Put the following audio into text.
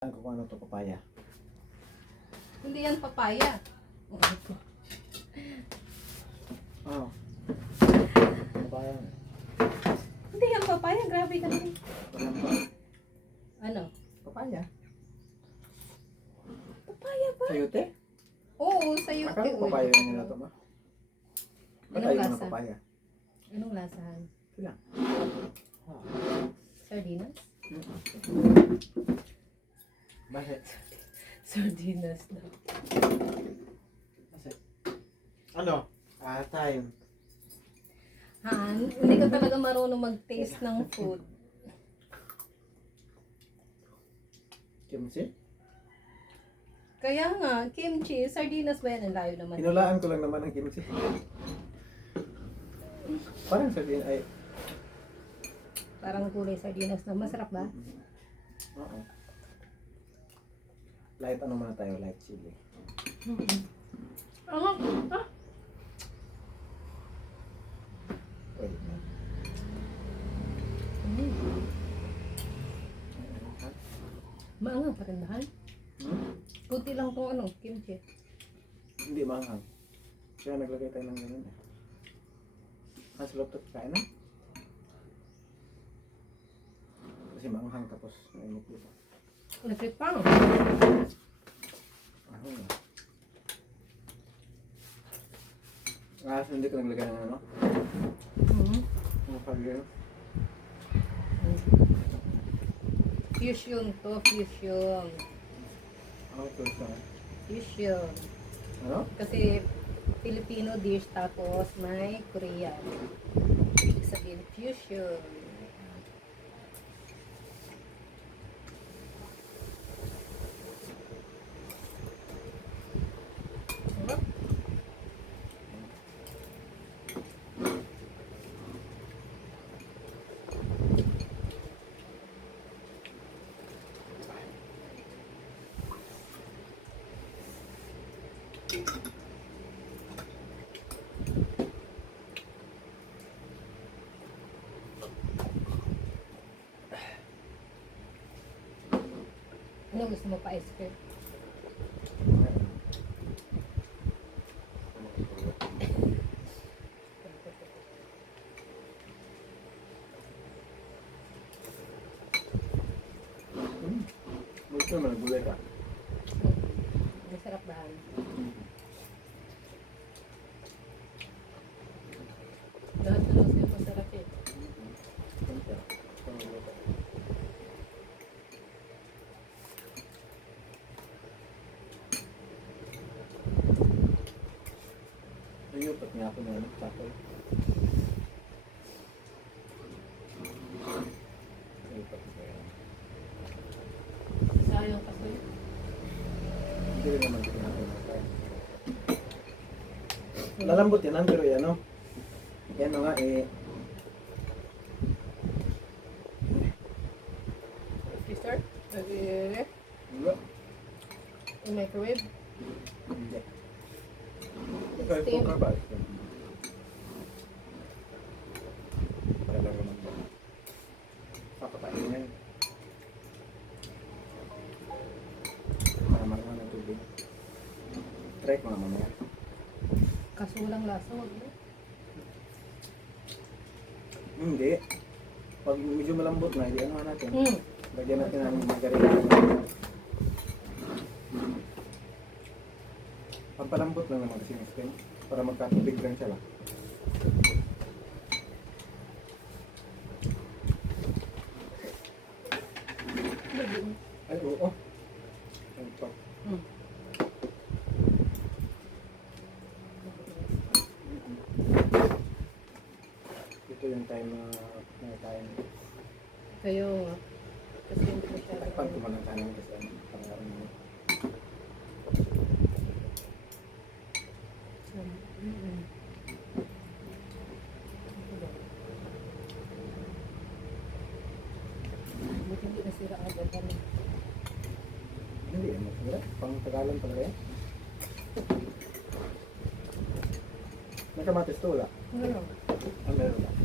Kung ano to, papaya. Hindi yan papaya. Oh. Papaya. Hindi yan papaya. Grabe ka naman. Ano? Papaya. Papaya ba? Sayote? Oo, sa'yo. Akala ko papaya yung nila to ba? Ba't Anong tayo mga lasa? papaya? Anong lasahan? Sila. Sardinas? Bakit? Sardinas na. Bakit? Ano? Time. Han, hindi ka talaga marunong mag-taste ng food. Kimchi? Kaya nga, kimchi, sardinas ba yan? Ang layo naman. Hinulaan ko lang naman ang kimchi. Parang sabihin ay... Parang kulay sardinas na. Masarap ba? Oo. Light ano muna tayo? Light chili. Wait na. Maangang pa rin mahal. Kunti lang tong ano, kimchi. Hindi maanghang. Kaya naglagay tayo ng ganun eh. Sa loob ito kain na. Kasi maanghang tapos nainit dito. Nag-trip pa no? So hindi ko naglagay ng ano? Ano pag-gano? Fusion to, fusion. Ano ito sa... Fusion. Ano? Kasi Filipino dish tapos may Korean. Ibig sabihin fusion. Ano gusto mo pa ice cream? Gusto naman nagulay ka. Masarap ba? Lahat na lang sa'yo masarap eh. Ayun, pati nga ako na ano, takoy. Ayun, pati nga yan. Sayang kasi. Hindi rin naman ito natin tayo. Lalambot yan, pero yan o. Yan o nga eh. Sister? Nag-i-ref? Wala. In microwave? Hindi. Kahit Steam. cooker ba? Para lang naman ba? Papapain yan. Para marunong ng tubig. Try ko naman yan. Kaso walang lasa, wag mo. Hindi. Pag medyo malambot na, hindi ano natin. Lagyan natin ng margarina. Pampalambot lang naman kasi next time. Para magkatubig lang siya lang. Ay, oo. Ito. Ito yung time na tayo. Kayo nga. Kasi hindi masyado. Takpan ko man ang kanan kasi ano, pangalan mo. Buti hindi nasira agad kami. Hindi, ano, masira. Pang Tagalan talaga yan. May kamatis to, wala? Ano? Ah, meron lang.